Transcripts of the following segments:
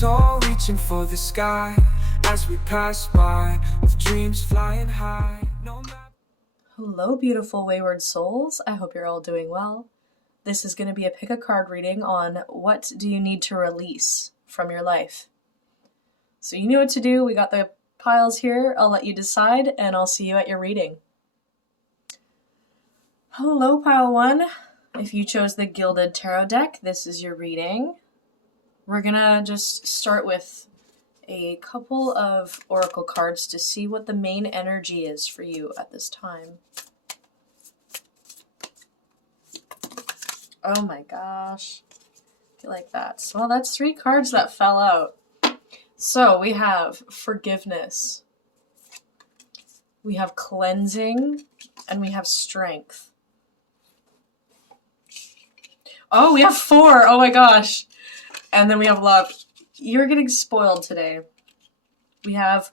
tall, reaching for the sky as we pass by, with dreams flying high. No matter. Hello, beautiful wayward souls. I hope you're all doing well. This is going to be a pick a card reading on what do you need to release from your life. So you know what to do. We got the piles here. I'll let you decide, and I'll see you at your reading. Hello, pile 1. If you chose the Gilded Tarot deck, this is your reading. We're going to just start with a couple of oracle cards to see what the main energy is for you at this time. Oh my gosh. I feel like that. Well, that's 3 cards that fell out. So we have forgiveness, we have cleansing, and we have strength. Oh, we have 4. Oh my gosh. And then we have love. You're getting spoiled today. We have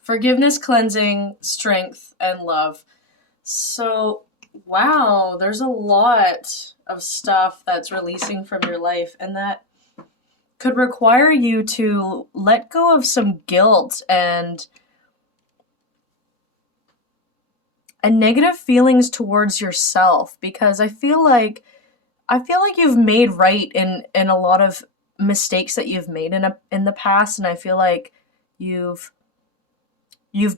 forgiveness, cleansing, strength, and love. So, wow, there's a lot of stuff that's releasing from your life, and that could require you to let go of some guilt and negative feelings towards yourself, because I feel like you've made right in a lot of mistakes that you've made in the past, and I feel like you've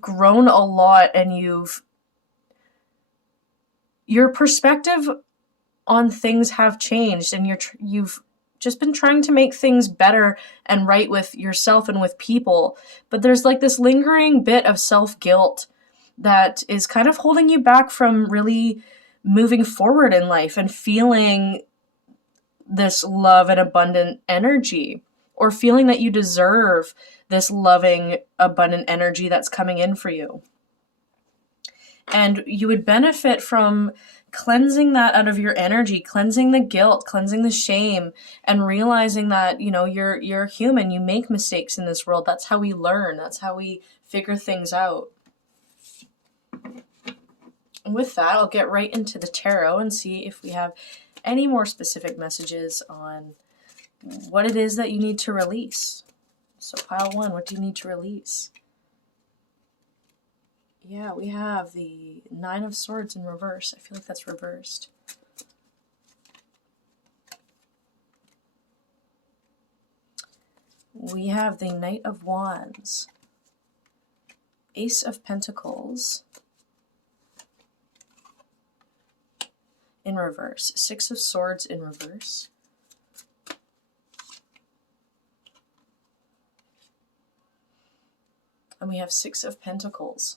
grown a lot, and your perspective on things have changed, and you've just been trying to make things better and right with yourself and with people, but there's like this lingering bit of self-guilt that is kind of holding you back from really moving forward in life and feeling this love and abundant energy, or feeling that you deserve this loving, abundant energy that's coming in for you. And you would benefit from cleansing that out of your energy, cleansing the guilt, cleansing the shame, and realizing that, you're human, you make mistakes in this world. That's how we learn. That's how we figure things out. With that, I'll get right into the tarot and see if we have any more specific messages on what it is that you need to release. So pile 1, what do you need to release? Yeah, we have the 9 of Swords in reverse. I feel like that's reversed. We have the Knight of Wands, Ace of Pentacles in reverse, 6 of Swords in reverse, and we have 6 of Pentacles.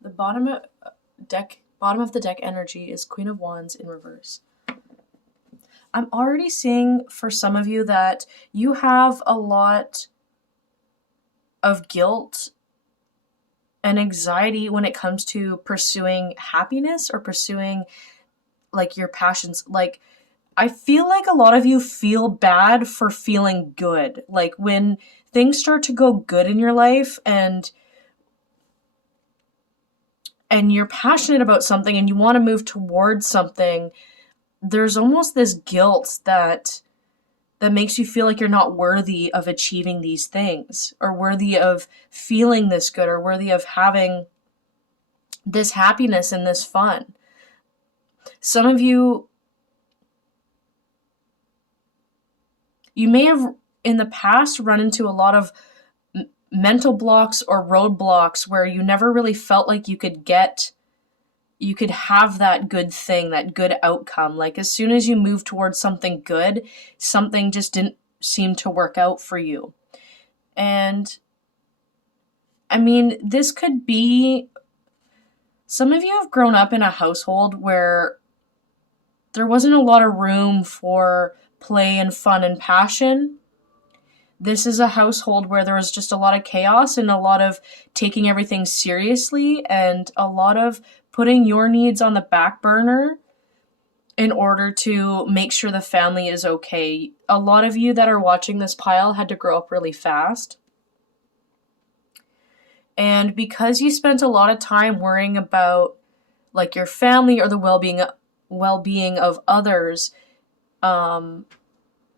The bottom of the deck energy is Queen of Wands in reverse. I'm already seeing for some of you that you have a lot of guilt and anxiety when it comes to pursuing happiness or pursuing like your passions. Like, I feel like a lot of you feel bad for feeling good. Like when things start to go good in your life and you're passionate about something and you want to move towards something, there's almost this guilt that makes you feel like you're not worthy of achieving these things, or worthy of feeling this good, or worthy of having this happiness and this fun. Some of you may have in the past run into a lot of mental blocks or roadblocks where you never really felt like you could have that good thing, that good outcome. Like as soon as you move towards something good, something just didn't seem to work out for you. And I mean, this could be, some of you have grown up in a household where there wasn't a lot of room for play and fun and passion. This is a household where there was just a lot of chaos and a lot of taking everything seriously and a lot of putting your needs on the back burner in order to make sure the family is okay. A lot of you that are watching this pile had to grow up really fast. And because you spent a lot of time worrying about like your family or the well-being of others,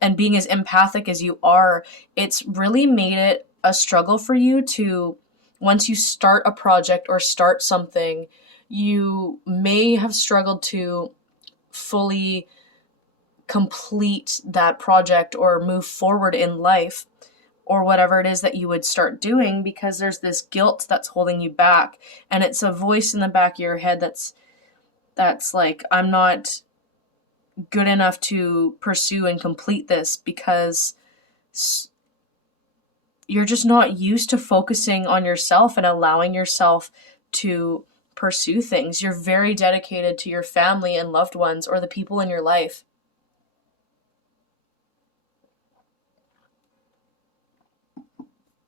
and being as empathic as you are, it's really made it a struggle for you to, once you start a project or start something, you may have struggled to fully complete that project or move forward in life or whatever it is that you would start doing, because there's this guilt that's holding you back, and it's a voice in the back of your head that's like, I'm not good enough to pursue and complete this because you're just not used to focusing on yourself and allowing yourself to pursue things. You're very dedicated to your family and loved ones or the people in your life.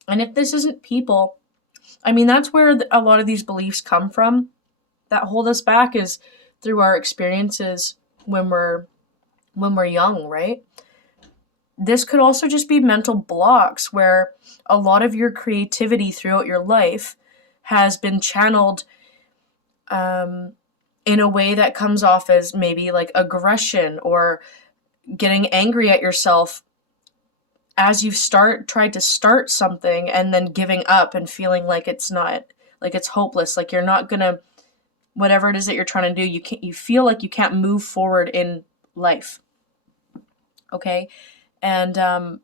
And if this isn't people, I mean, that's where a lot of these beliefs come from that hold us back, is through our experiences when we're young, right? This could also just be mental blocks where a lot of your creativity throughout your life has been channeled in a way that comes off as maybe like aggression or getting angry at yourself as you've tried to start something and then giving up and feeling like it's hopeless, like you're not gonna, whatever it is that you're trying to do, you feel like you can't move forward in life. Okay? And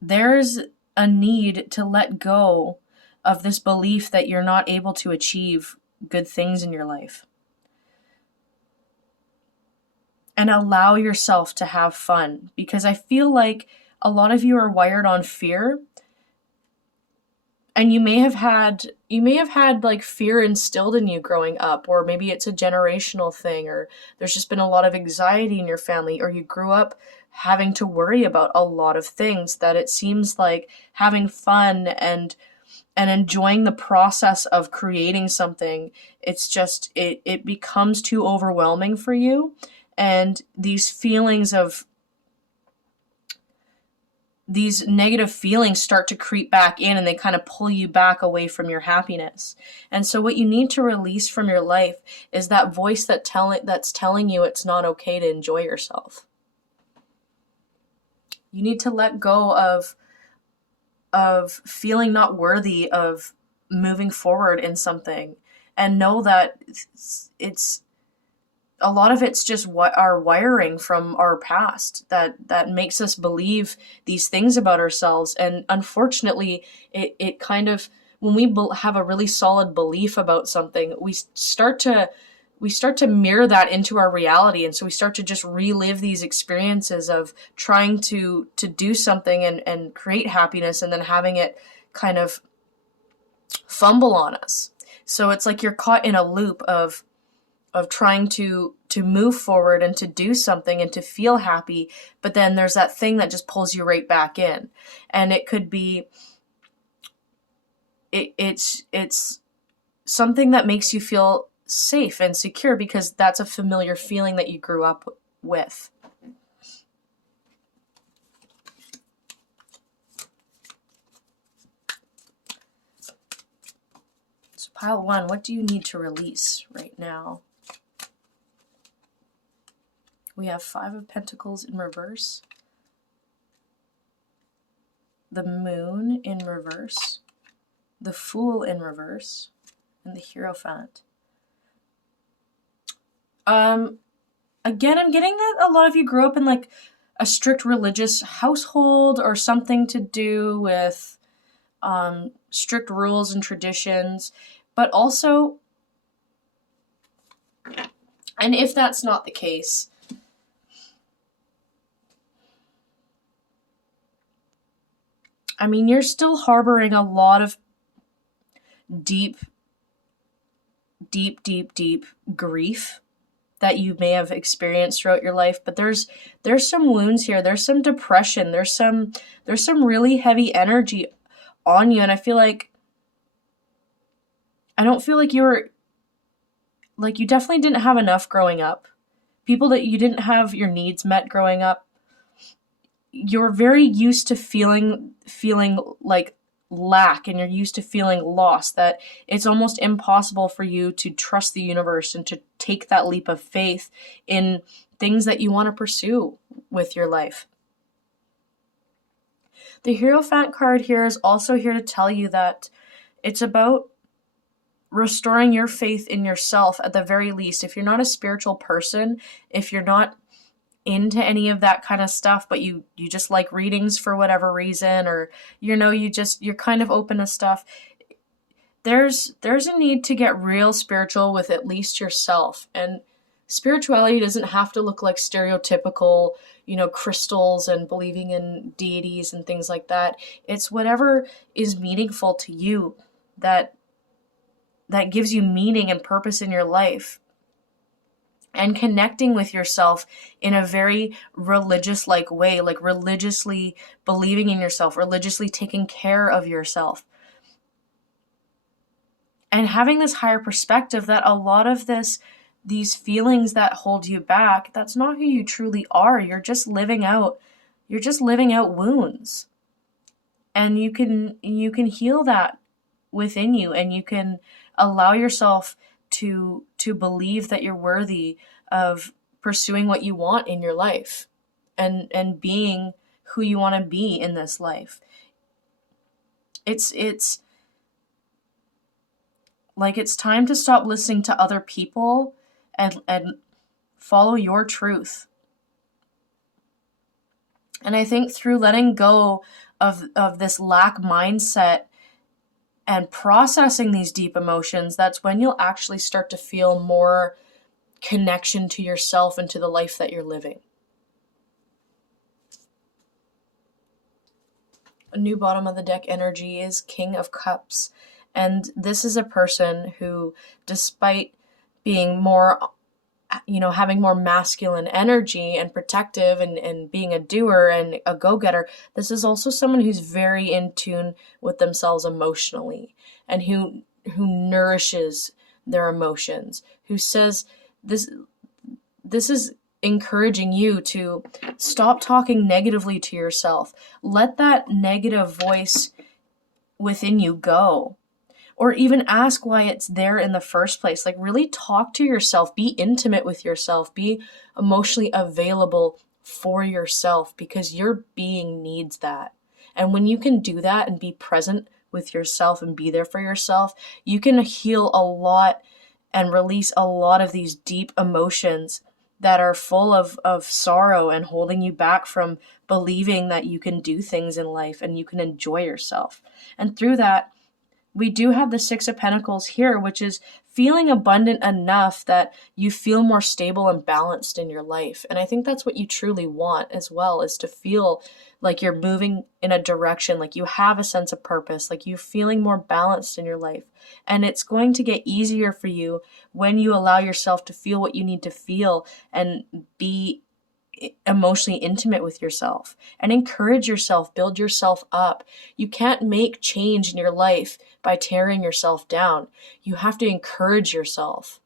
there's a need to let go of this belief that you're not able to achieve good things in your life. And allow yourself to have fun, because I feel like a lot of you are wired on fear, and you may have had like fear instilled in you growing up, or maybe it's a generational thing, or there's just been a lot of anxiety in your family, or you grew up having to worry about a lot of things, that it seems like having fun and enjoying the process of creating something, it's just it becomes too overwhelming for you. And these feelings of these negative feelings start to creep back in, and they kind of pull you back away from your happiness. And so what you need to release from your life is that voice that's telling you it's not okay to enjoy yourself. You need to let go of feeling not worthy of moving forward in something, and know that it's a lot of it's just what our wiring from our past that makes us believe these things about ourselves. And unfortunately, it kind of, when we have a really solid belief about something, we start to mirror that into our reality. And so we start to just relive these experiences of trying to do something and create happiness, and then having it kind of fumble on us. So it's like you're caught in a loop of trying to move forward and to do something and to feel happy, but then there's that thing that just pulls you right back in. And it could be it's something that makes you feel safe and secure, because that's a familiar feeling that you grew up with. So pile 1, what do you need to release right now? We have 5 of Pentacles in reverse, the Moon in reverse, the Fool in reverse, and the Hierophant. Again, I'm getting that a lot of you grew up in like a strict religious household, or something to do with strict rules and traditions, but also, and if that's not the case, I mean, you're still harboring a lot of deep grief that you may have experienced throughout your life. But there's some wounds here. There's some depression. There's some really heavy energy on you. And I don't feel like you definitely didn't have enough growing up. People that you didn't have your needs met growing up. You're very used to feeling like lack and you're used to feeling lost, that it's almost impossible for you to trust the universe and to take that leap of faith in things that you want to pursue with your life. The Hierophant card here is also here to tell you that it's about restoring your faith in yourself at the very least. If you're not a spiritual person, if you're not into any of that kind of stuff, but you just like readings for whatever reason, or you're kind of open to stuff, there's a need to get real spiritual with at least yourself. And spirituality doesn't have to look like stereotypical, crystals and believing in deities and things like that. It's whatever is meaningful to you, that gives you meaning and purpose in your life. And connecting with yourself in a very religious-like way, like religiously believing in yourself, religiously taking care of yourself. And having this higher perspective that a lot of these feelings that hold you back, that's not who you truly are. You're just living out wounds. And you can heal that within you, and you can allow yourself to believe that you're worthy of pursuing what you want in your life and being who you want to be in this life. It's like it's time to stop listening to other people and follow your truth. And I think through letting go of this lack mindset and processing these deep emotions, that's when you'll actually start to feel more connection to yourself and to the life that you're living. A new bottom of the deck energy is King of Cups. And this is a person who, despite being more, having more masculine energy and protective and being a doer and a go-getter, this is also someone who's very in tune with themselves emotionally and who nourishes their emotions, who says this is encouraging you to stop talking negatively to yourself. Let that negative voice within you go. Or even ask why it's there in the first place. Like, really talk to yourself. Be intimate with yourself. Be emotionally available for yourself, because your being needs that. And when you can do that and be present with yourself and be there for yourself, you can heal a lot and release a lot of these deep emotions that are full of sorrow and holding you back from believing that you can do things in life and you can enjoy yourself. And through that, we do have the Six of Pentacles here, which is feeling abundant enough that you feel more stable and balanced in your life. And I think that's what you truly want as well, is to feel like you're moving in a direction, like you have a sense of purpose, like you're feeling more balanced in your life. And it's going to get easier for you when you allow yourself to feel what you need to feel and be emotionally intimate with yourself and encourage yourself, build yourself up. You can't make change in your life by tearing yourself down. You have to encourage yourself.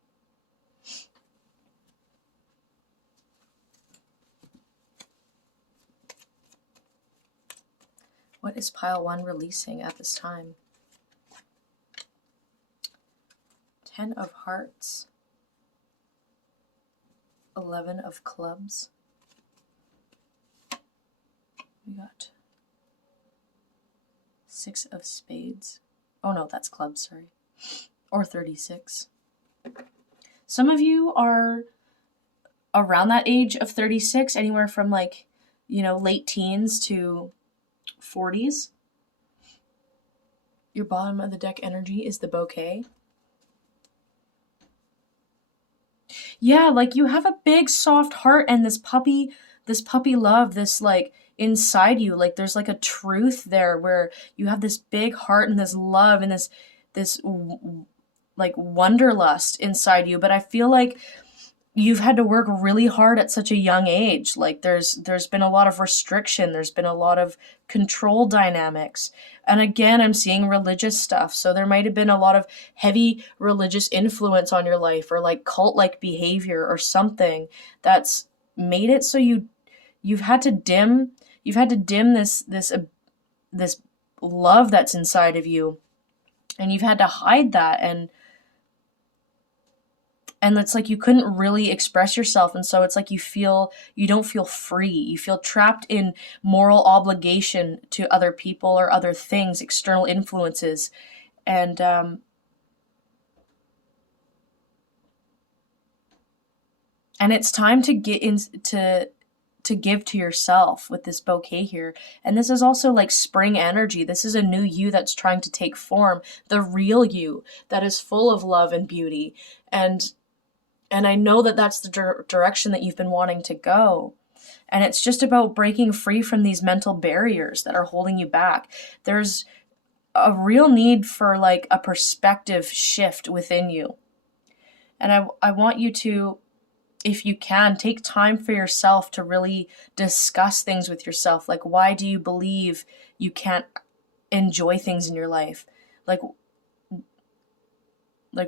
What is pile 1 releasing at this time? 10 of Hearts, 11 of Clubs. We got 6 of Spades. Oh no, that's Clubs, sorry. Or 36. Some of you are around that age of 36, anywhere from late teens to 40s. Your bottom of the deck energy is the Bouquet. Yeah, you have a big soft heart and this puppy love, this inside you, there's a truth there where you have this big heart and this love and this wanderlust inside you. But I feel like you've had to work really hard at such a young age. There's been a lot of restriction, there's been a lot of control dynamics. And again, I'm seeing religious stuff. So there might have been a lot of heavy religious influence on your life, or cult-like behavior or something that's made it so you've had to dim this love that's inside of you, and you've had to hide that, and it's like you couldn't really express yourself, and so it's like you don't feel free. You feel trapped in moral obligation to other people or other things, external influences, and it's time to get into to give to yourself with this bouquet here. And this is also like spring energy. This is a new you that's trying to take form, the real you that is full of love and beauty. And I know that that's the direction that you've been wanting to go. And it's just about breaking free from these mental barriers that are holding you back. There's a real need for like a perspective shift within you. And I want you to, if you can, take time for yourself to really discuss things with yourself. Like, why do you believe you can't enjoy things in your life? Like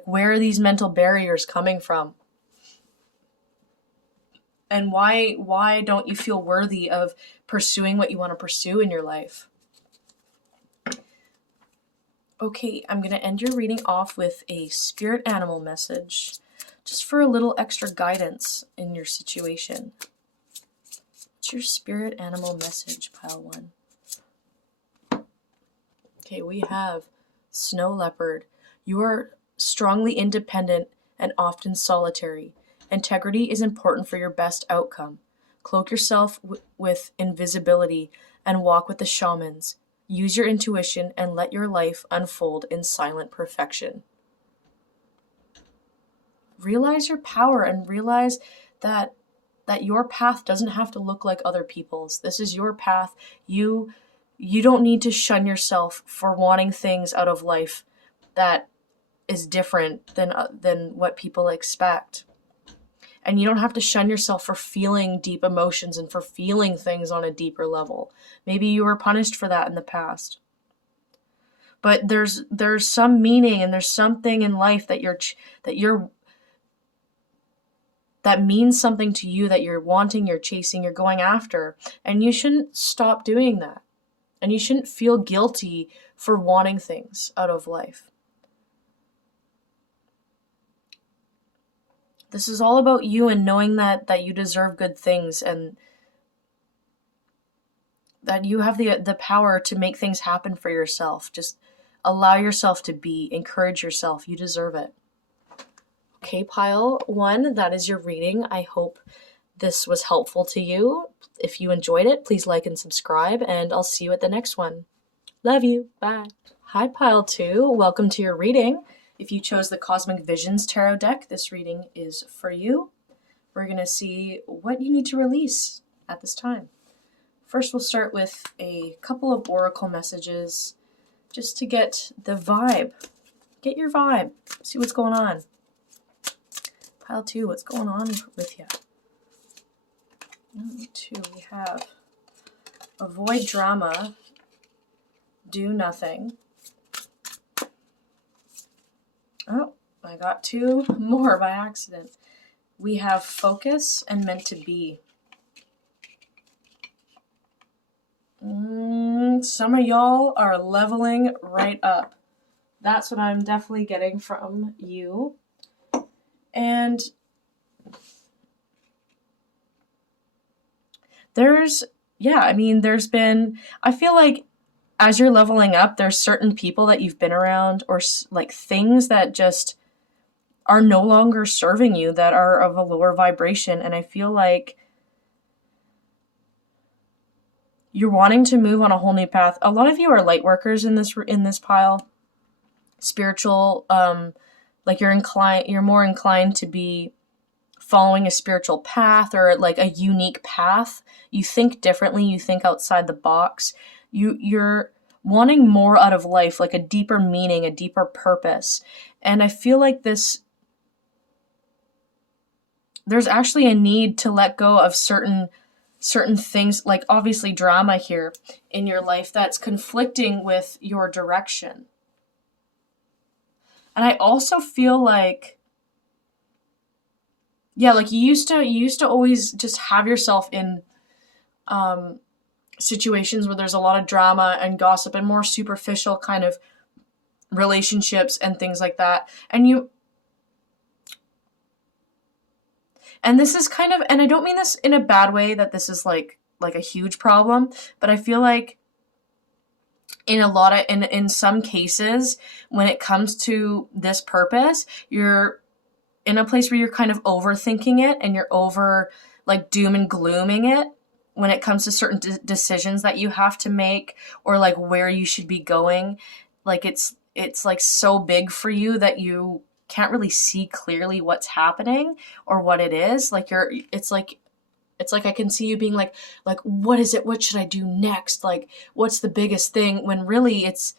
where are these mental barriers coming from? And why don't you feel worthy of pursuing what you want to pursue in your life? Okay, I'm going to end your reading off with a spirit animal message, just for a little extra guidance in your situation. What's your spirit animal message, pile 1? Okay, we have snow leopard. You are strongly independent and often solitary. Integrity is important for your best outcome. Cloak yourself with invisibility and walk with the shamans. Use your intuition and let your life unfold in silent perfection. Realize your power and realize that your path doesn't have to look like other people's. This is your path. You don't need to shun yourself for wanting things out of life that is different than what people expect. And you don't have to shun yourself for feeling deep emotions and for feeling things on a deeper level. Maybe you were punished for that in the past. But there's some meaning, and there's something in life that means something to you, that you're wanting, you're chasing, you're going after. And you shouldn't stop doing that. And you shouldn't feel guilty for wanting things out of life. This is all about you and knowing that you deserve good things, and that you have the power to make things happen for yourself. Just allow yourself to be. Encourage yourself. You deserve it. Okay, pile 1, that is your reading. I hope this was helpful to you. If you enjoyed it, please like and subscribe, and I'll see you at the next one. Love you. Bye. Hi, pile 2. Welcome to your reading. If you chose the Cosmic Visions Tarot deck, this reading is for you. We're going to see what you need to release at this time. First, we'll start with a couple of oracle messages just to get the vibe. Get your vibe. See what's going on. Pile 2, what's going on with you? 2, we have avoid drama, do nothing. Oh, I got 2 more by accident. We have focus and meant to be. Some of y'all are leveling right up. That's what I'm definitely getting from you. And there's been, I feel like as you're leveling up, there's certain people that you've been around, or like things that just are no longer serving you, that are of a lower vibration. And I feel like you're wanting to move on a whole new path. A lot of you are light workers in this pile. Spiritual, like you're more inclined to be following a spiritual path, or like a unique path. You think differently, you think outside the box. You're wanting more out of life, like a deeper meaning, a deeper purpose. And I feel like there's actually a need to let go of certain things, like obviously drama here in your life that's conflicting with your direction. And I also feel like, like you used to always just have yourself in situations where there's a lot of drama and gossip and more superficial kind of relationships and things like that. And this is kind of, and I don't mean this in a bad way that this is like a huge problem, but I feel like in some cases, when it comes to this purpose, you're in a place where you're kind of overthinking it, and you're over like doom and glooming it when it comes to certain decisions that you have to make, or like where you should be going. Like it's like so big for you that you can't really see clearly what's happening or what it is. Like it's like I can see you being like, what is it? What should I do next? Like, what's the biggest thing? When really it's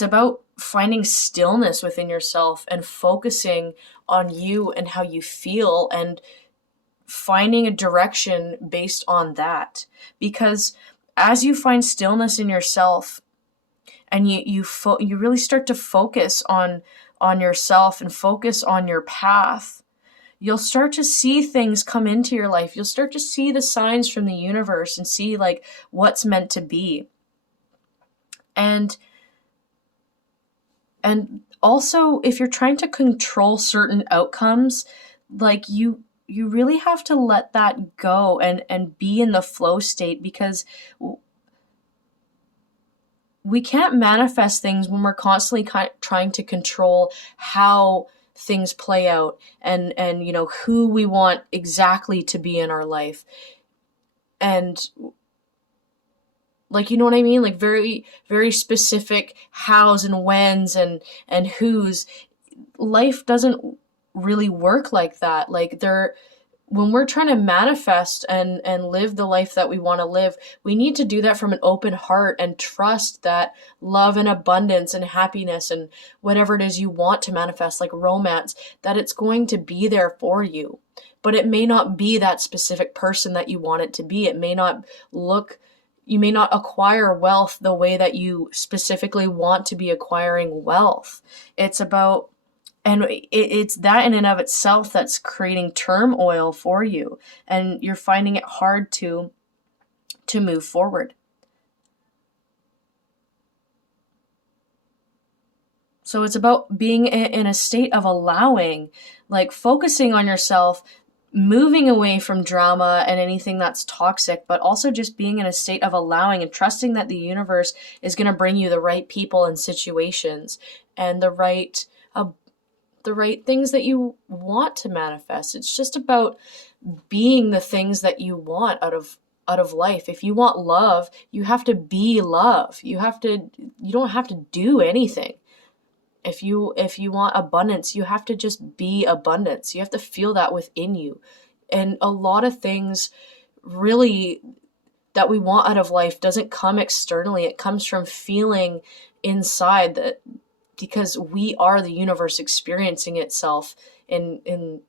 about finding stillness within yourself and focusing on you and how you feel, and finding a direction based on that. Because as you find stillness in yourself, and you really start to focus on yourself and focus on your path, you'll start to see things come into your life. You'll start to see the signs from the universe and see like what's meant to be. And also, if you're trying to control certain outcomes, like you really have to let that go and be in the flow state, because we can't manifest things when we're constantly trying to control how things play out, and who we want exactly to be in our life. And like, you know what I mean? Like very, very specific hows and whens and whos. Life doesn't really work like that. Like when we're trying to manifest and live the life that we want to live, we need to do that from an open heart and trust that love and abundance and happiness and whatever it is you want to manifest, like romance, that it's going to be there for you. But it may not be that specific person that you want it to be. It may not you may not acquire wealth the way that you specifically want to be acquiring wealth. It's about, and it's that in and of itself that's creating turmoil for you, and you're finding it hard to move forward. So it's about being in a state of allowing, like focusing on yourself, moving away from drama and anything that's toxic, but also just being in a state of allowing and trusting that the universe is going to bring you the right people and situations and the right things that you want to manifest. It's just about being the things that you want out of life. If you want love, you have to be love. You don't have to do anything. If you want abundance, you have to just be abundance. You have to feel that within you. And a lot of things really that we want out of life doesn't come externally. It comes from feeling inside, that because we are the universe experiencing itself in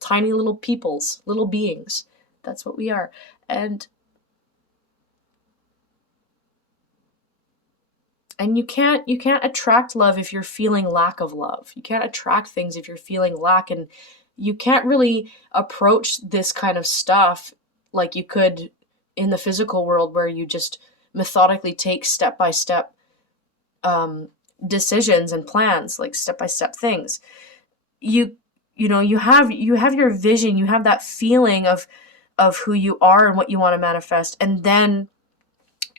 tiny little peoples, little beings. That's what we are. And you can't attract love if you're feeling lack of love. You can't attract things if you're feeling lack, and you can't really approach this kind of stuff like you could in the physical world, where you just methodically take step-by-step decisions and plans, like step-by-step things. You have your vision, you have that feeling of who you are and what you want to manifest, and then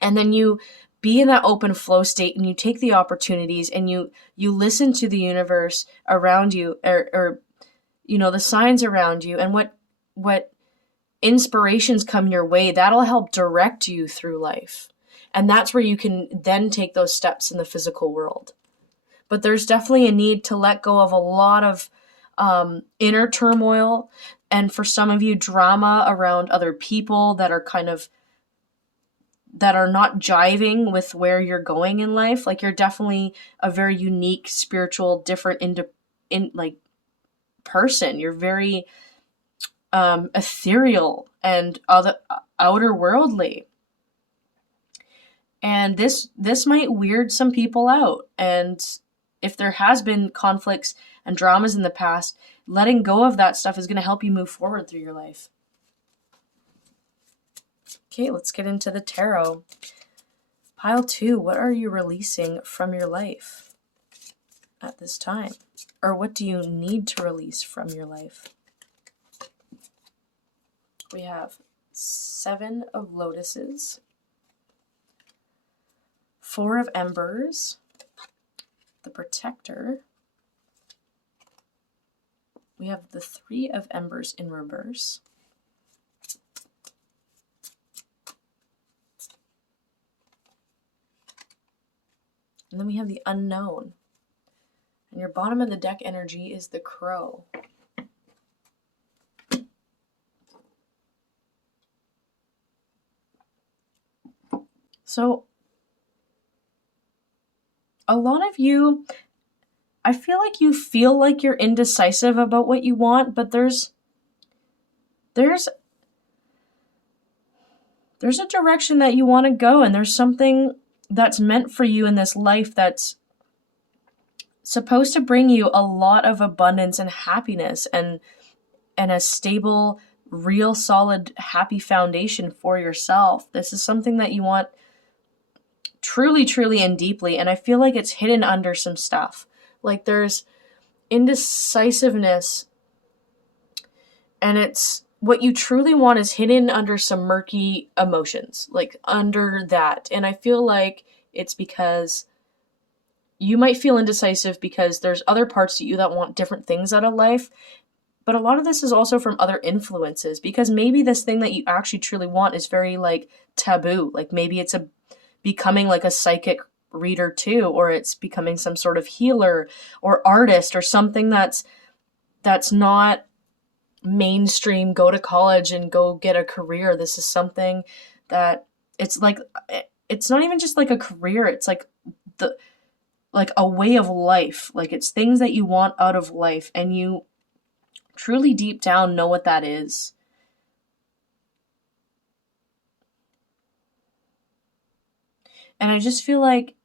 you be in that open flow state, and you take the opportunities, and you listen to the universe around you, or the signs around you, and what inspirations come your way. That'll help direct you through life. And that's where you can then take those steps in the physical world. But there's definitely a need to let go of a lot of inner turmoil, and for some of you, drama around other people that are not jiving with where you're going in life. Like, you're definitely a very unique, spiritual, different person. You're very ethereal and outer worldly. And this might weird some people out. And if there has been conflicts and dramas in the past, letting go of that stuff is going to help you move forward through your life. Okay, let's get into the tarot. Pile 2, what are you releasing from your life at this time? Or what do you need to release from your life? We have 7 of Lotuses, 4 of Embers, the Protector. We have the 3 of Embers in reverse. And then we have the Unknown. And your bottom of the deck energy is the Crow. So, a lot of you, I feel like you feel like you're indecisive about what you want, but there's a direction that you want to go, and there's something that's meant for you in this life that's supposed to bring you a lot of abundance and happiness and a stable, real, solid, happy foundation for yourself. This is something that you want truly, truly and deeply, and I feel like it's hidden under some stuff. Like there's indecisiveness, and it's what you truly want is hidden under some murky emotions, like under that. And I feel like it's because you might feel indecisive because there's other parts of you that want different things out of life. But a lot of this is also from other influences, because maybe this thing that you actually truly want is very like taboo. Like maybe it's becoming like a psychic reader too, or it's becoming some sort of healer or artist or something that's not mainstream, go to college and go get a career. This is something that it's like, it's not even just like a career, it's like a way of life. Like it's things that you want out of life, and you truly deep down know what that is. And I just feel like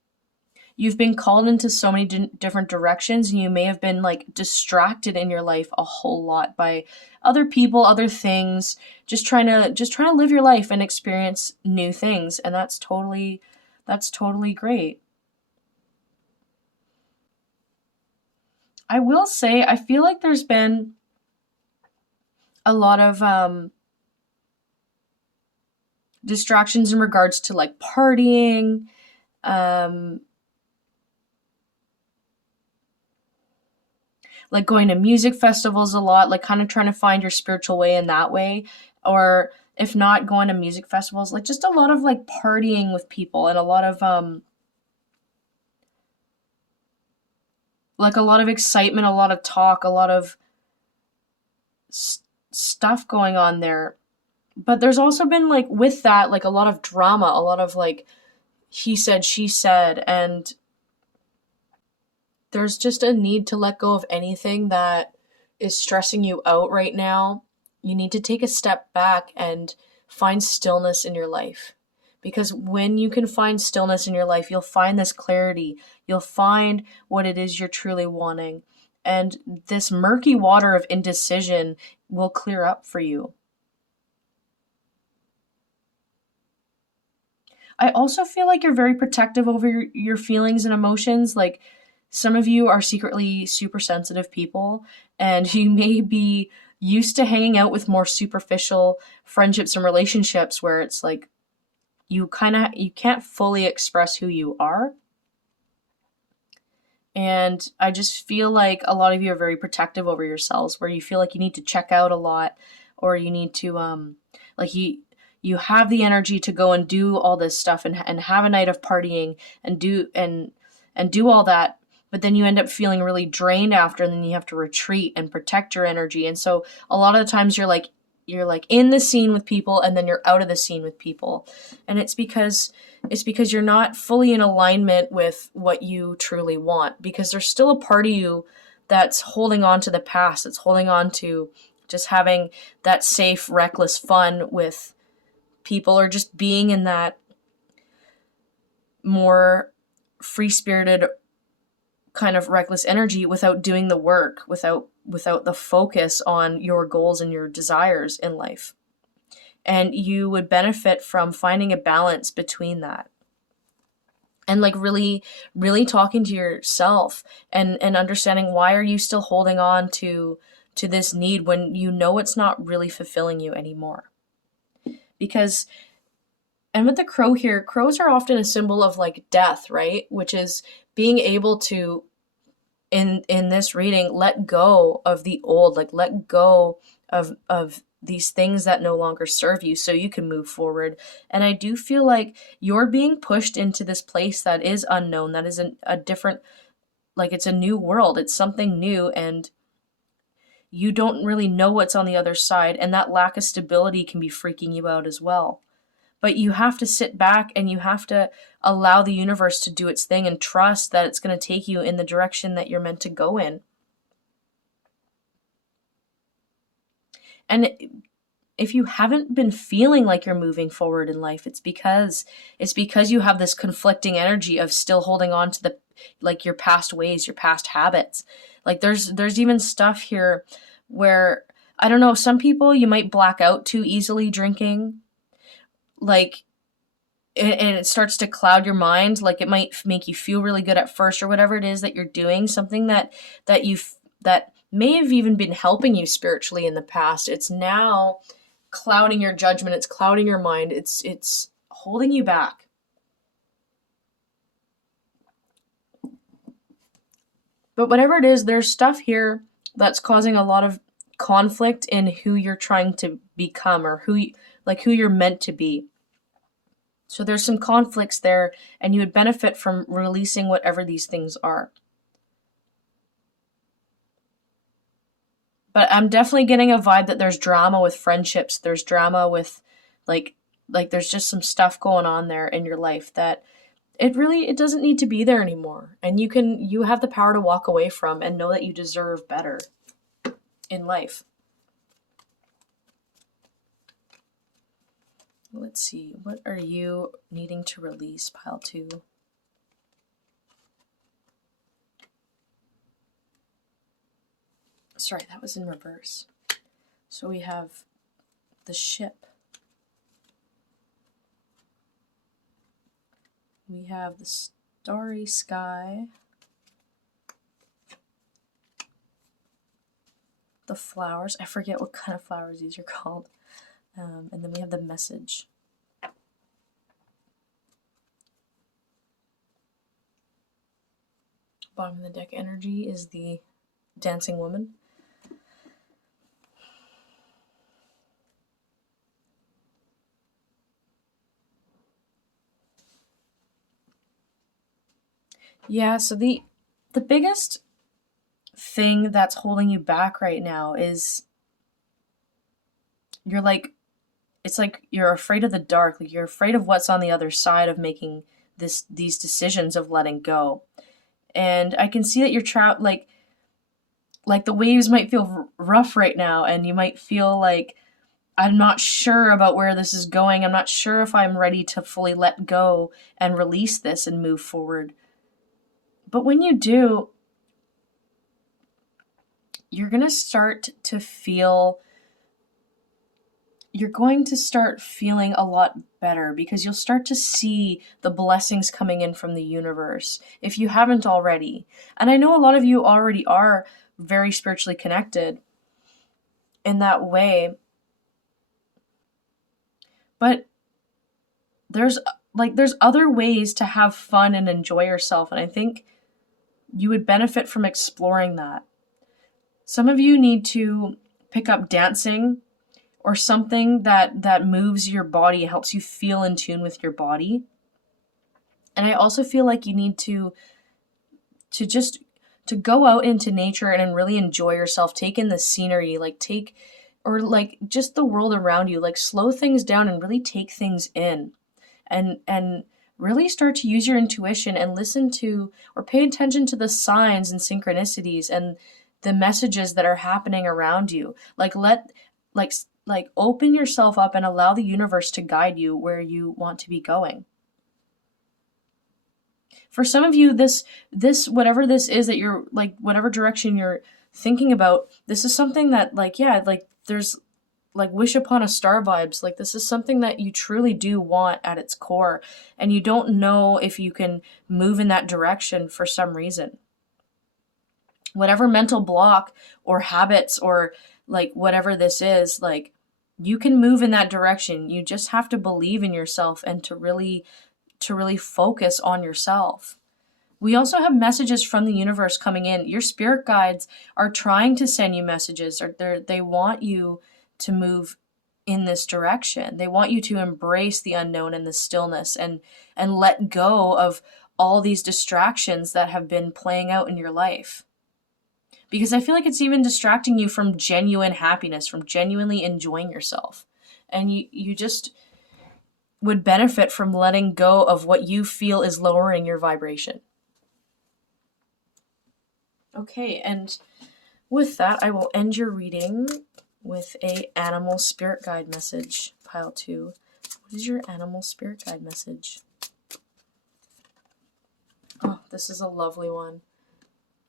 you've been called into so many different directions, and you may have been like distracted in your life a whole lot by other people, other things, just trying to live your life and experience new things. And that's totally great. I will say, I feel like there's been a lot of distractions in regards to like partying, like going to music festivals a lot, like kind of trying to find your spiritual way in that way. Or if not going to music festivals, like just a lot of like partying with people, and a lot of like a lot of excitement, a lot of talk, a lot of stuff going on there. But there's also been like with that, like a lot of drama, a lot of like he said, she said, and there's just a need to let go of anything that is stressing you out right now. You need to take a step back and find stillness in your life. Because when you can find stillness in your life, you'll find this clarity. You'll find what it is you're truly wanting. And this murky water of indecision will clear up for you. I also feel like you're very protective over your feelings and emotions. Like some of you are secretly super sensitive people, and you may be used to hanging out with more superficial friendships and relationships where it's like you can't fully express who you are. And I just feel like a lot of you are very protective over yourselves, where you feel like you need to check out a lot, or you need to like you have the energy to go and do all this stuff and have a night of partying and do all that, but then you end up feeling really drained after, and then you have to retreat and protect your energy. And so a lot of the times you're like in the scene with people, and then you're out of the scene with people. And it's because you're not fully in alignment with what you truly want, because there's still a part of you that's holding on to the past. It's holding on to just having that safe, reckless fun with people, or just being in that more free-spirited kind of reckless energy without doing the work, without the focus on your goals and your desires in life. And you would benefit from finding a balance between that. And like really, really talking to yourself and understanding, why are you still holding on to this need when you know it's not really fulfilling you anymore? Because, and with the crow here, crows are often a symbol of like death, right? Which is being able to, in this reading, let go of the old, like let go of these things that no longer serve you so you can move forward. And I do feel like you're being pushed into this place that is unknown, that is a different, like it's a new world, it's something new, and you don't really know what's on the other side, and that lack of stability can be freaking you out as well. But you have to sit back and you have to allow the universe to do its thing and trust that it's going to take you in the direction that you're meant to go in. And if you haven't been feeling like you're moving forward in life, it's because you have this conflicting energy of still holding on to the, like, your past ways, your past habits. Like there's even stuff here where, I don't know, some people, you might black out too easily drinking, like, and it starts to cloud your mind. Like it might make you feel really good at first, or whatever it is that you're doing, something that may have even been helping you spiritually in the past. It's now clouding your judgment. It's clouding your mind. It's holding you back. But whatever it is, there's stuff here that's causing a lot of conflict in who you're trying to become, or who you're meant to be. So there's some conflicts there, and you would benefit from releasing whatever these things are. But I'm definitely getting a vibe that there's drama with friendships. There's drama with like there's just some stuff going on there in your life that it doesn't need to be there anymore. And you have the power to walk away from and know that you deserve better in life. Let's see, what are you needing to release, pile 2? Sorry, that was in reverse. So we have the ship. We have the starry sky. The flowers. I forget what kind of flowers these are called. And then we have the message. Bottom of the deck energy is the dancing woman. Yeah, so the biggest thing that's holding you back right now is it's like you're afraid of the dark. Like you're afraid of what's on the other side of making these decisions of letting go. And I can see that you're trapped, like the waves might feel rough right now, and you might feel like, I'm not sure about where this is going. I'm not sure if I'm ready to fully let go and release this and move forward. But when you do, you're going to start feeling a lot better, because you'll start to see the blessings coming in from the universe if you haven't already. And I know a lot of you already are very spiritually connected in that way. But there's other ways to have fun and enjoy yourself, and I think you would benefit from exploring that. Some of you need to pick up dancing or something that moves your body, helps you feel in tune with your body. And I also feel like you need to go out into nature and really enjoy yourself, take in the scenery, just the world around you, like slow things down and really take things in, and really start to use your intuition and listen to or pay attention to the signs and synchronicities and the messages that are happening around you. Open yourself up and allow the universe to guide you where you want to be going. For some of you, this whatever this is that you're whatever direction you're thinking about, this is something that there's like wish upon a star vibes. Like this is something that you truly do want at its core, and you don't know if you can move in that direction for some reason. Whatever mental block or habits or like whatever this is, like you can move in that direction. You just have to believe in yourself and to really focus on yourself. We also have messages from the universe coming in. Your spirit guides are trying to send you messages, or they want you to move in this direction. They want you to embrace the unknown and the stillness and let go of all these distractions that have been playing out in your life. Because I feel like it's even distracting you from genuine happiness, from genuinely enjoying yourself. And you just would benefit from letting go of what you feel is lowering your vibration. Okay, and with that, I will end your reading with a animal spirit guide message, pile 2. What is your animal spirit guide message? Oh, this is a lovely one.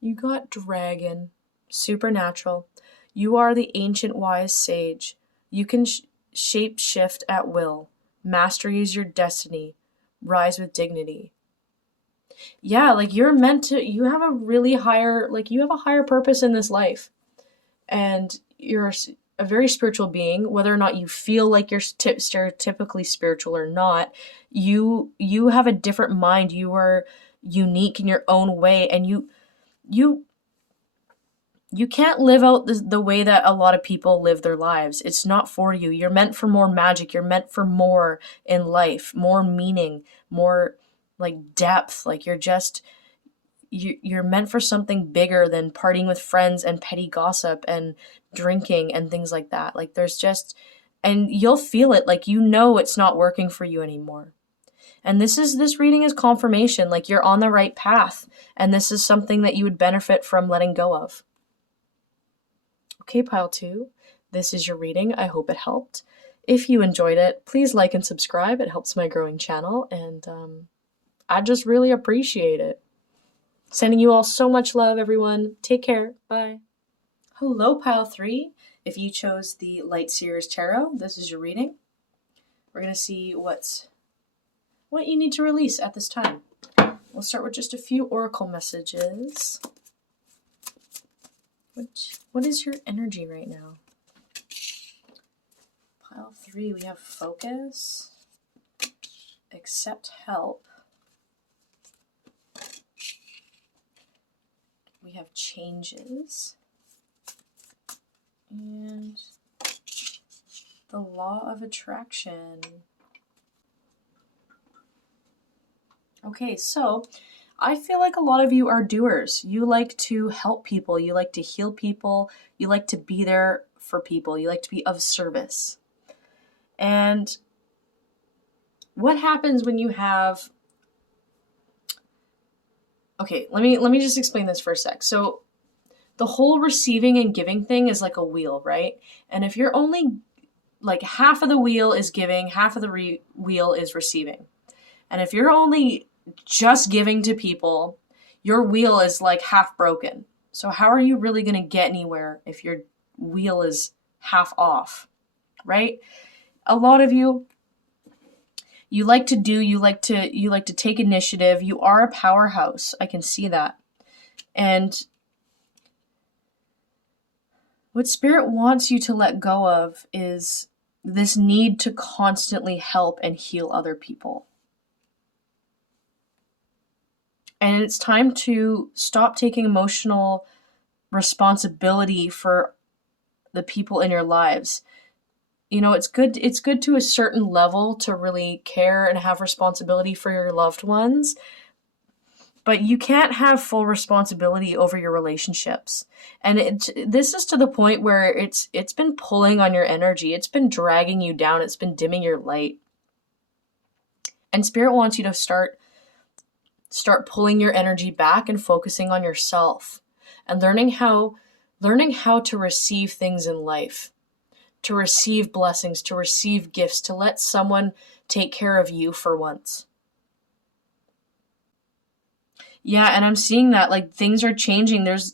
You got dragon, supernatural. You are the ancient wise sage. You can shape shift at will. Mastery is your destiny. Rise with dignity. Yeah, like you're meant to, you have a really higher, like you have a higher purpose in this life. And you're a very spiritual being, whether or not you feel like you're stereotypically spiritual or not. You have a different mind. You are unique in your own way, and you can't live out the way that a lot of people live their lives. It's not for you. You're meant for more magic. You're meant for more in life, more meaning, more like depth. Like you're meant for something bigger than partying with friends and petty gossip and drinking and things like that. Like there's just, and you'll feel it, like you know it's not working for you anymore. And this reading is confirmation, like you're on the right path, and this is something that you would benefit from letting go of. Okay, pile 2, this is your reading. I hope it helped. If you enjoyed it, please like and subscribe. It helps my growing channel, and I just really appreciate it. Sending you all so much love, everyone. Take care. Bye. Hello, pile 3. If you chose the Light Seers Tarot, this is your reading. We're going to see what you need to release at this time. We'll start with just a few oracle messages. What is your energy right now? Pile 3, we have focus, accept help. We have changes, and the law of attraction. Okay, so I feel like a lot of you are doers. You like to help people, you like to heal people, you like to be there for people, you like to be of service. And what happens when you have, okay, let me just explain this for a sec. So the whole receiving and giving thing is like a wheel, right? And if you're only like half of the wheel is giving, half of the wheel is receiving. And if you're only just giving to people, your wheel is like half broken. So how are you really going to get anywhere if your wheel is half off, right? A lot of you like to do, you like to take initiative. You are a powerhouse. I can see that. And what Spirit wants you to let go of is this need to constantly help and heal other people. And it's time to stop taking emotional responsibility for the people in your lives. You know, it's good to a certain level to really care and have responsibility for your loved ones, but you can't have full responsibility over your relationships. And this is to the point where it's been pulling on your energy. It's been dragging you down. It's been dimming your light. And Spirit wants you to start pulling your energy back and focusing on yourself and learning how to receive things in life, to receive blessings, to receive gifts, to let someone take care of you for once. Yeah, and I'm seeing that like things are changing. There's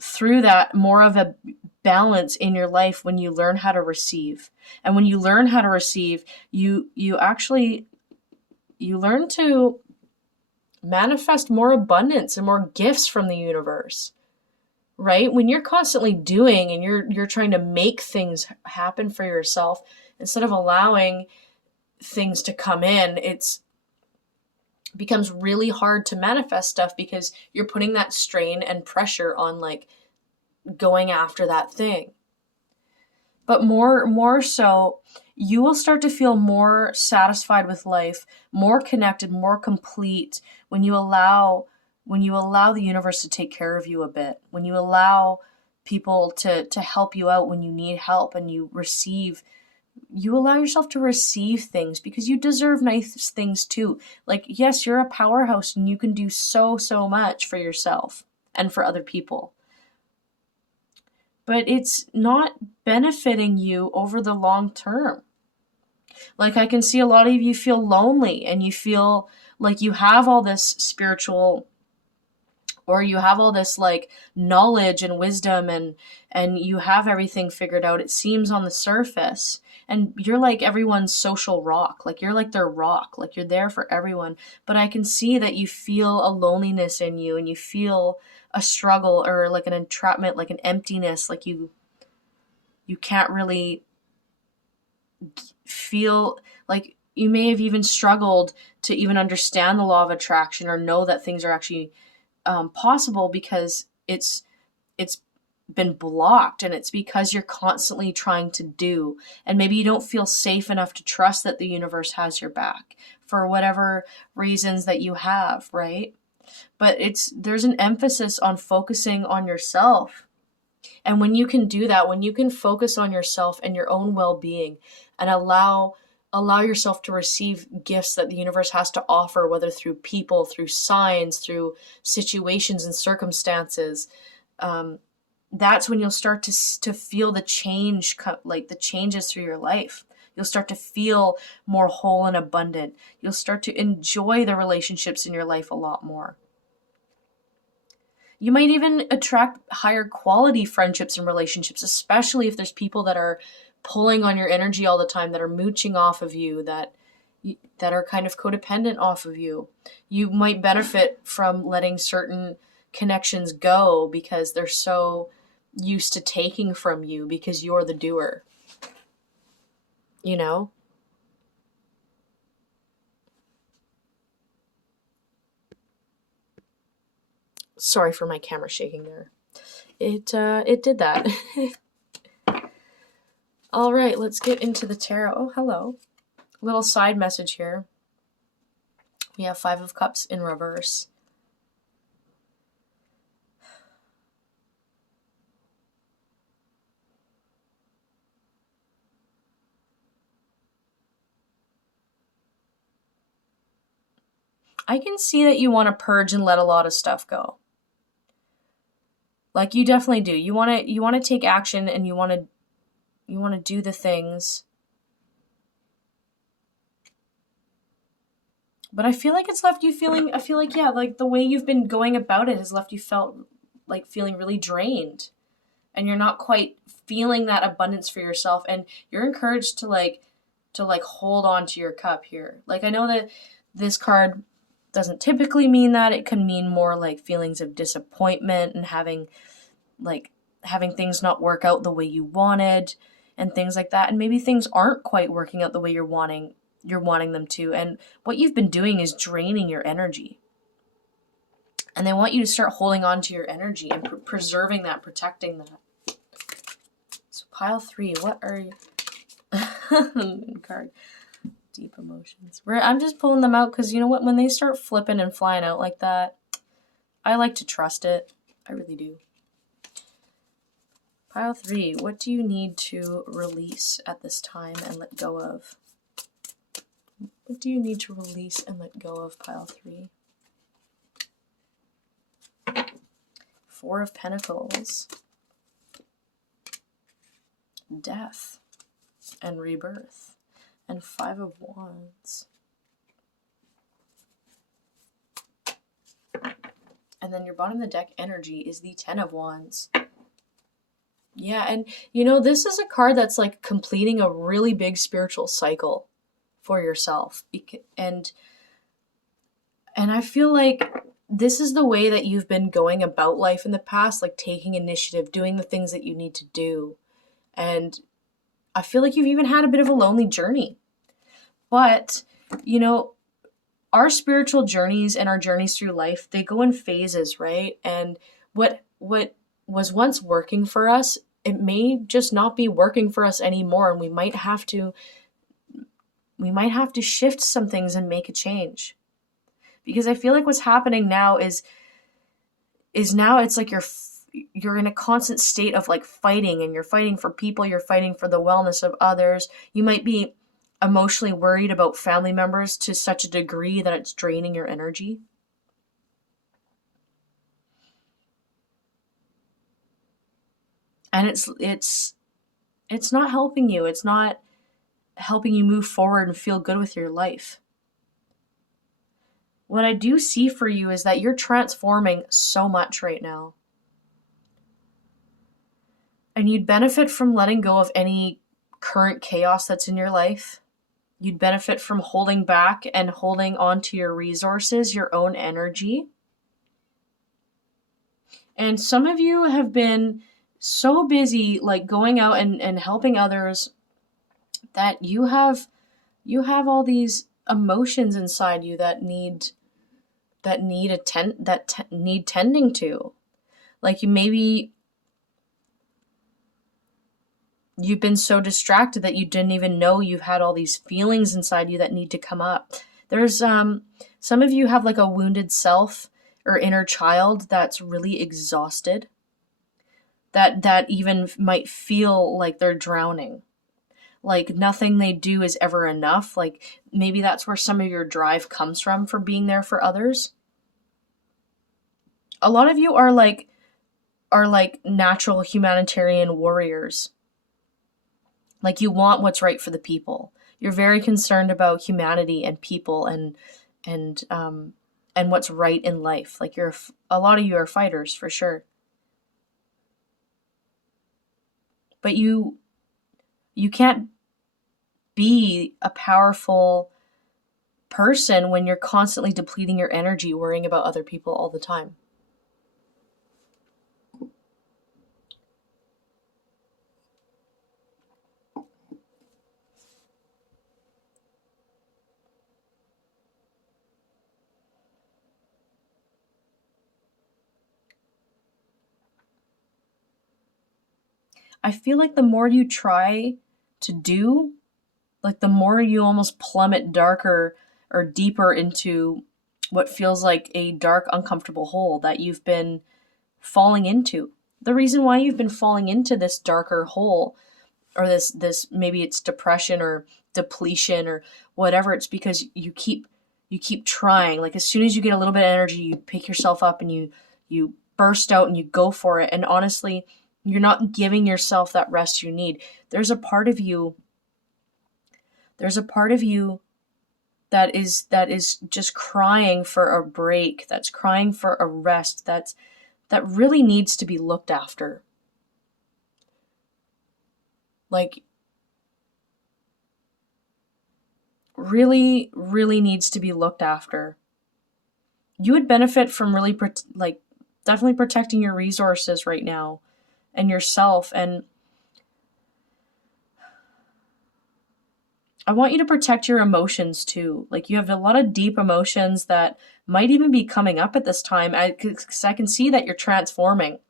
through that more of a balance in your life when you learn how to receive. And when you learn how to receive, you actually you learn to manifest more abundance and more gifts from the universe. Right? When you're constantly doing and you're trying to make things happen for yourself instead of allowing things to come in, it becomes really hard to manifest stuff because you're putting that strain and pressure on like going after that thing. But more so, you will start to feel more satisfied with life, more connected, more complete when you allow the universe to take care of you a bit, when you allow people to help you out when you need help, and you allow yourself to receive things because you deserve nice things too. Like, yes, you're a powerhouse and you can do so much for yourself and for other people. But it's not benefiting you over the long term. Like, I can see a lot of you feel lonely and you feel like you have all this spiritual, or you have all this like knowledge and wisdom, and you have everything figured out, it seems, on the surface, and you're like everyone's social rock, like you're like their rock, like you're there for everyone. But I can see that you feel a loneliness in you, and you feel a struggle, or like an entrapment, like an emptiness, like you can't really feel, like you may have even struggled to even understand the law of attraction or know that things are actually possible, because it's been blocked, and it's because you're constantly trying to do, and maybe you don't feel safe enough to trust that the universe has your back for whatever reasons that you have, right? But there's an emphasis on focusing on yourself. And when you can do that, when you can focus on yourself and your own well-being, and allow yourself to receive gifts that the universe has to offer, whether through people, through signs, through situations and circumstances, that's when you'll start to feel the change, like the changes through your life. You'll start to feel more whole and abundant. You'll start to enjoy the relationships in your life a lot more. You might even attract higher quality friendships and relationships, especially if there's people that are pulling on your energy all the time, that are mooching off of you, that are kind of codependent off of you. You might benefit from letting certain connections go because they're so used to taking from you because you're the doer. You know? Sorry for my camera shaking there. It did that. All right, let's get into the tarot. Oh, hello. Little side message here. We have 5 of Cups in reverse. I can see that you want to purge and let a lot of stuff go. Like, you definitely do. You want to take action, and you want to do the things. But I feel like it's left you feeling, I feel like, yeah, like the way you've been going about it has left you feeling really drained. And you're not quite feeling that abundance for yourself. And you're encouraged to hold on to your cup here. Like, I know that this card doesn't typically mean that. It can mean more like feelings of disappointment and having things not work out the way you wanted and things like that. And maybe things aren't quite working out the way you're wanting them to. And what you've been doing is draining your energy. And they want you to start holding on to your energy and preserving that, protecting that. So pile 3, what are you? Card. Deep emotions. I'm just pulling them out because, you know what, when they start flipping and flying out like that, I like to trust it. I really do. Pile 3, what do you need to release at this time and let go of? What do you need to release and let go of, pile 3? 4 of Pentacles. Death and rebirth. And 5 of Wands. And then your bottom of the deck energy is the 10 of Wands. Yeah, and this is a card that's like completing a really big spiritual cycle for yourself. And I feel like this is the way that you've been going about life in the past, like taking initiative, doing the things that you need to do. And I feel like you've even had a bit of a lonely journey. But, you know, our spiritual journeys and our journeys through life, they go in phases, right? And what was once working for us, it may just not be working for us anymore, and we might have to shift some things and make a change. Because I feel like what's happening now is now it's like you're in a constant state of like fighting, and you're fighting for people, you're fighting for the wellness of others. You might be emotionally worried about family members to such a degree that it's draining your energy. And it's not helping you. It's not helping you move forward and feel good with your life. What I do see for you is that you're transforming so much right now. And you'd benefit from letting go of any current chaos that's in your life. You'd benefit from holding back and holding on to your resources, your own energy. And some of you have been so busy like going out and helping others that you have all these emotions inside you that need tending to. Like you've been so distracted that you didn't even know you've had all these feelings inside you that need to come up. There's some of you have like a wounded self or inner child that's really exhausted, that even might feel like they're drowning. Like nothing they do is ever enough. Like maybe that's where some of your drive comes from for being there for others. A lot of you are like natural humanitarian warriors. Like you want what's right for the people. You're very concerned about humanity and people and and what's right in life. Like a lot of you are fighters for sure. But you can't be a powerful person when you're constantly depleting your energy worrying about other people all the time. I feel like the more you try to do, like the more you almost plummet darker or deeper into what feels like a dark, uncomfortable hole that you've been falling into. The reason why you've been falling into this darker hole, or this maybe it's depression or depletion or whatever, it's because you keep trying. Like as soon as you get a little bit of energy, you pick yourself up and you burst out and you go for it. And honestly, you're not giving yourself that rest you need. There's a part of you there's a part of you that is just crying for a break, that's crying for a rest, that really needs to be looked after. Like really really needs to be looked after. You would benefit from really like definitely protecting your resources right now and yourself. And I want you to protect your emotions too. Like you have a lot of deep emotions that might even be coming up at this time. 'Cause I can see that you're transforming.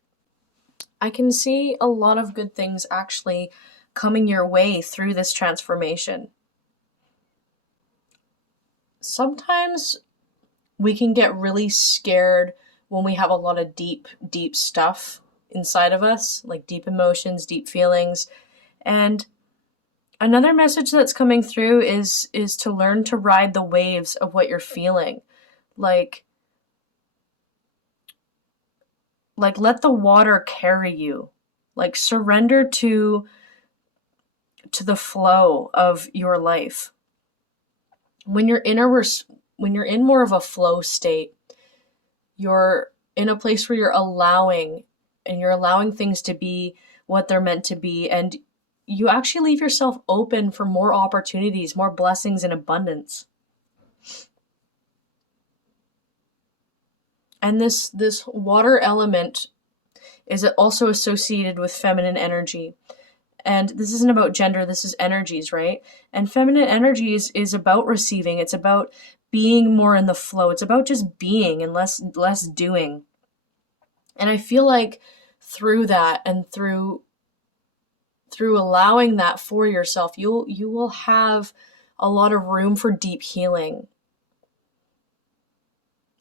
I can see a lot of good things actually coming your way through this transformation. Sometimes we can get really scared when we have a lot of deep, deep stuff inside of us, like deep emotions, deep feelings. And another message that's coming through is to learn to ride the waves of what you're feeling. Like like let the water carry you. Like surrender to the flow of your life. When you're in a when you're in more of a flow state, you're in a place where you're allowing things to be what they're meant to be, and you actually leave yourself open for more opportunities, more blessings and abundance. And this water element is also associated with feminine energy. And this isn't about gender, this is energies, right? And feminine energy is about receiving. It's about being more in the flow. It's about just being and less doing. And I feel like through that and through allowing that for yourself, you will have a lot of room for deep healing.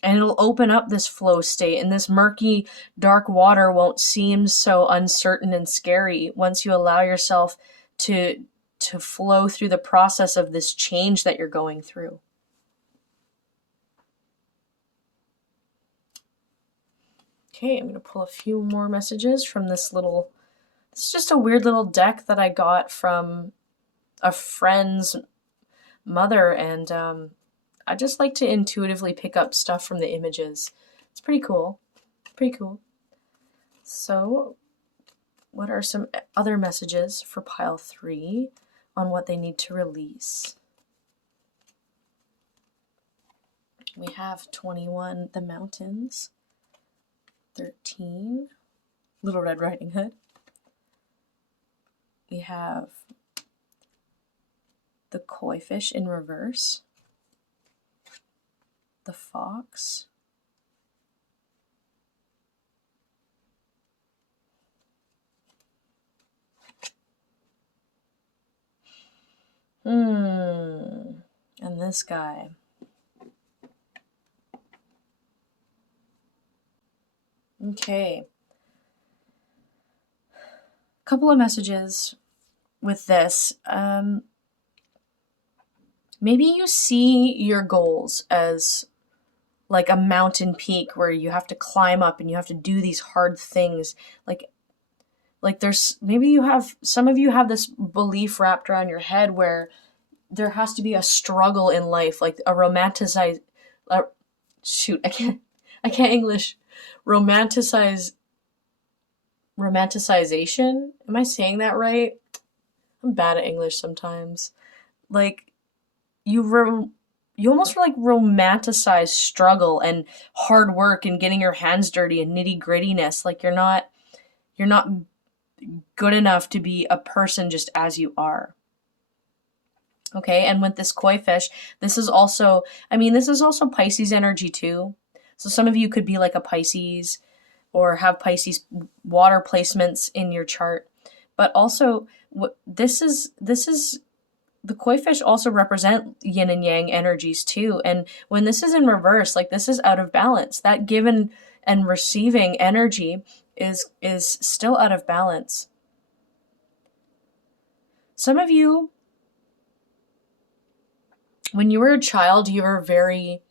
And it'll open up this flow state, and this murky, dark water won't seem so uncertain and scary once you allow yourself to flow through the process of this change that you're going through. Okay, I'm going to pull a few more messages from this is just a weird little deck that I got from a friend's mother, and I just like to intuitively pick up stuff from the images. It's pretty cool. Pretty cool. So, what are some other messages for pile 3 on what they need to release? We have 21, the mountains. 13, Little Red Riding Hood. We have the koi fish in reverse. The fox. And this guy. Okay. A couple of messages with this. Maybe you see your goals as like a mountain peak where you have to climb up and you have to do these hard things. Like there's, maybe some of you have this belief wrapped around your head where there has to be a struggle in life, like a romanticization. Am I saying that right? I'm bad at English sometimes. Like, you almost like romanticize struggle and hard work and getting your hands dirty and nitty grittiness. Like you're not good enough to be a person just as you are. Okay, and with this koi fish, this is also Pisces energy too. So some of you could be like a Pisces or have Pisces water placements in your chart. But also, this is the koi fish also represent yin and yang energies too. And when this is in reverse, like this is out of balance. That given and receiving energy is still out of balance. Some of you, when you were a child, you were very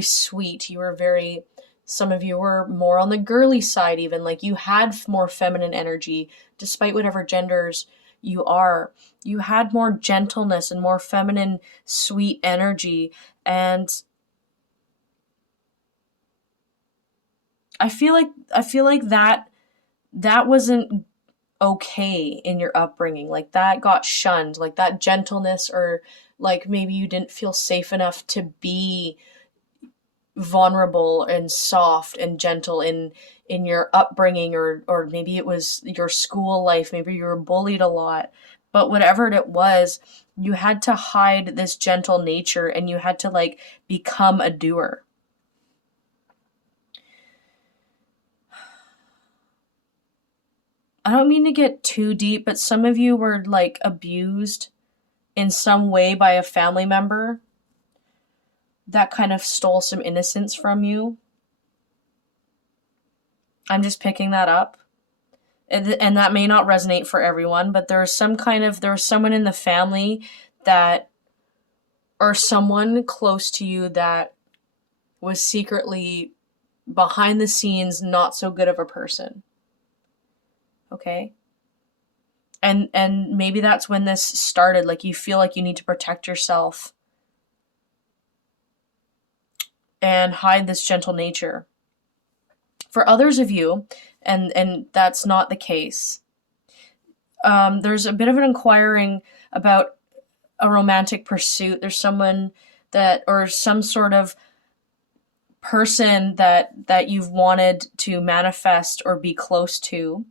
sweet. Some of you were more on the girly side even. Like you had more feminine energy, despite whatever genders you are. You had more gentleness and more feminine, sweet energy. And I feel like that wasn't okay in your upbringing. Like that got shunned, like that gentleness, or like maybe you didn't feel safe enough to be vulnerable and soft and gentle in your upbringing, or maybe it was your school life, maybe you were bullied a lot. But whatever it was, you had to hide this gentle nature and you had to like become a doer. I don't mean to get too deep, but some of you were like abused in some way by a family member that kind of stole some innocence from you. I'm just picking that up. And that may not resonate for everyone, but there was someone in the family that, or someone close to you that was secretly behind the scenes not so good of a person. Okay? And maybe that's when this started. Like you feel like you need to protect yourself and hide this gentle nature For others of you, and that's not the case, there's a bit of an inquiring about a romantic pursuit. There's someone that, or some sort of person that you've wanted to manifest or be close to.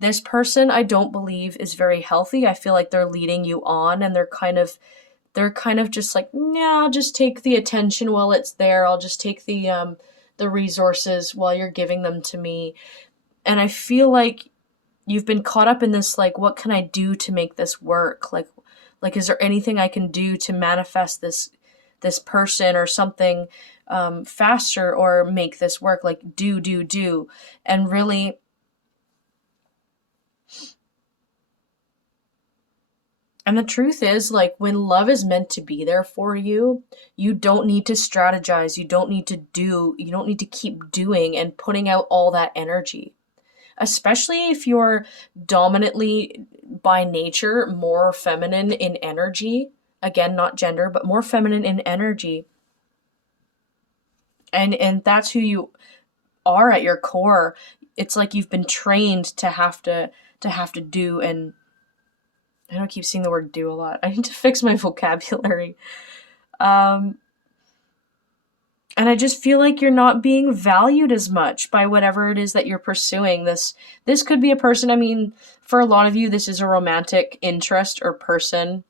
This person, I don't believe, is very healthy. I feel like they're leading you on, and they're kind of just like, yeah, I'll just take the attention while it's there. I'll just take the resources while you're giving them to me. And I feel like you've been caught up in this, like, what can I do to make this work? Like, is there anything I can do to manifest this person or something faster, or make this work? Like, do. And really, and the truth is, like, when love is meant to be there for you, you don't need to strategize. You don't need to keep doing and putting out all that energy. Especially if you're dominantly, by nature, more feminine in energy. Again, not gender, but more feminine in energy. And that's who you are at your core. It's like you've been trained to have to do, and I don't keep seeing the word do a lot. I need to fix my vocabulary. And I just feel like you're not being valued as much by whatever it is that you're pursuing. This could be a person. I mean, for a lot of you, this is a romantic interest or person.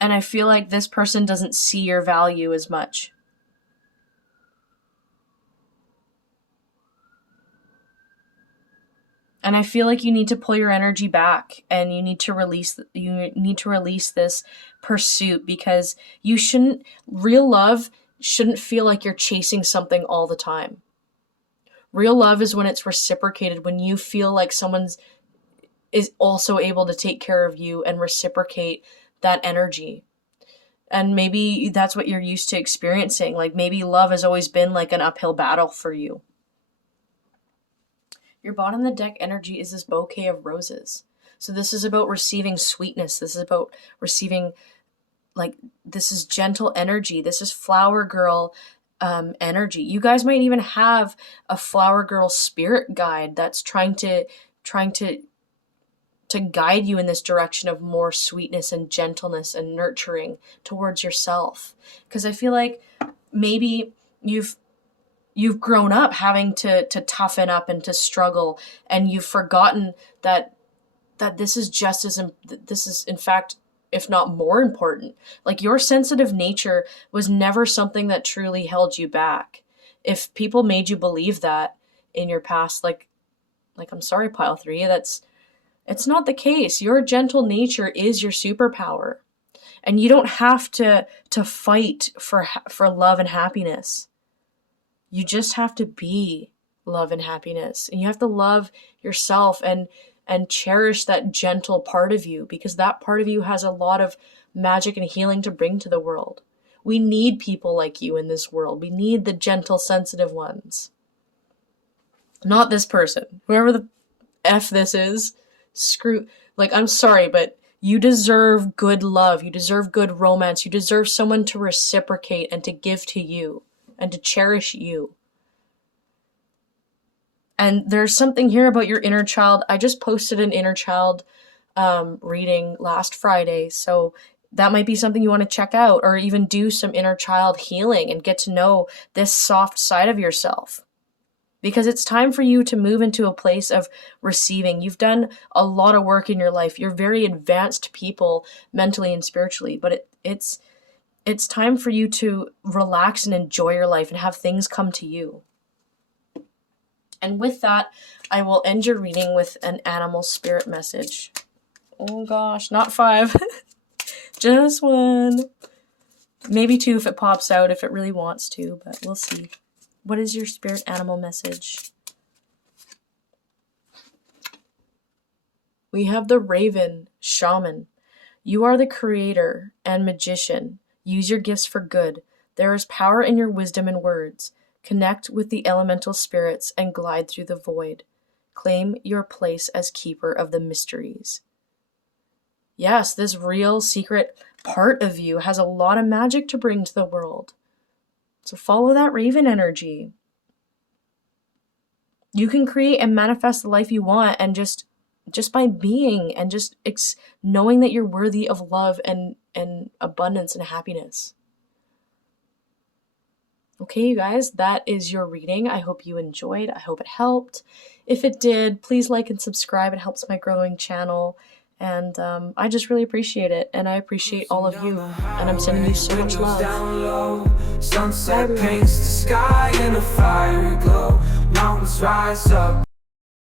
And I feel like this person doesn't see your value as much. And I feel like you need to pull your energy back, and you need to release this pursuit, because real love shouldn't feel like you're chasing something all the time. Real love is when it's reciprocated, when you feel like someone's is also able to take care of you and reciprocate that energy. And maybe that's what you're used to experiencing. Like, maybe love has always been like an uphill battle for you. Your bottom of the deck energy is this bouquet of roses. So this is about receiving sweetness. This is about receiving, like, this is gentle energy. This is flower girl energy. You guys might even have a flower girl spirit guide that's trying to guide you in this direction of more sweetness and gentleness and nurturing towards yourself. Because I feel like maybe you've grown up having to toughen up and to struggle, and you've forgotten that this is this is, in fact, if not more important. Like, your sensitive nature was never something that truly held you back. If people made you believe that in your past, like I'm sorry, pile 3, it's not the case. Your gentle nature is your superpower, and you don't have to fight for love and happiness. You just have to be love and happiness, and you have to love yourself and cherish that gentle part of you, because that part of you has a lot of magic and healing to bring to the world. We need people like you in this world. We need the gentle, sensitive ones. Not this person. Whoever the F this is, I'm sorry, but you deserve good love. You deserve good romance. You deserve someone to reciprocate and to give to you and to cherish you. And there's something here about your inner child. I just posted an inner child reading last Friday, so that might be something you want to check out, or even do some inner child healing and get to know this soft side of yourself. Because it's time for you to move into a place of receiving. You've done a lot of work in your life. You're very advanced people mentally and spiritually, but it's time for you to relax and enjoy your life and have things come to you. And with that, I will end your reading with an animal spirit message. Oh gosh, not 5. Just 1. Maybe 2 if it pops out, if it really wants to, but we'll see. What is your spirit animal message? We have the raven, shaman. You are the creator and magician. Use your gifts for good. There is power in your wisdom and words. Connect with the elemental spirits and glide through the void. Claim your place as keeper of the mysteries. Yes, this real secret part of you has a lot of magic to bring to the world. So follow that Raven energy. You can create and manifest the life you want, and just by being and just knowing that you're worthy of love and abundance and happiness. Okay, you guys, that is your reading. I hope you enjoyed. I hope it helped. If it did, please like and subscribe. It helps my growing channel. And I just really appreciate it. And I appreciate all of you. And I'm sending you so much love. Down low, sunset paints the sky in a fiery glow. Mountains rise up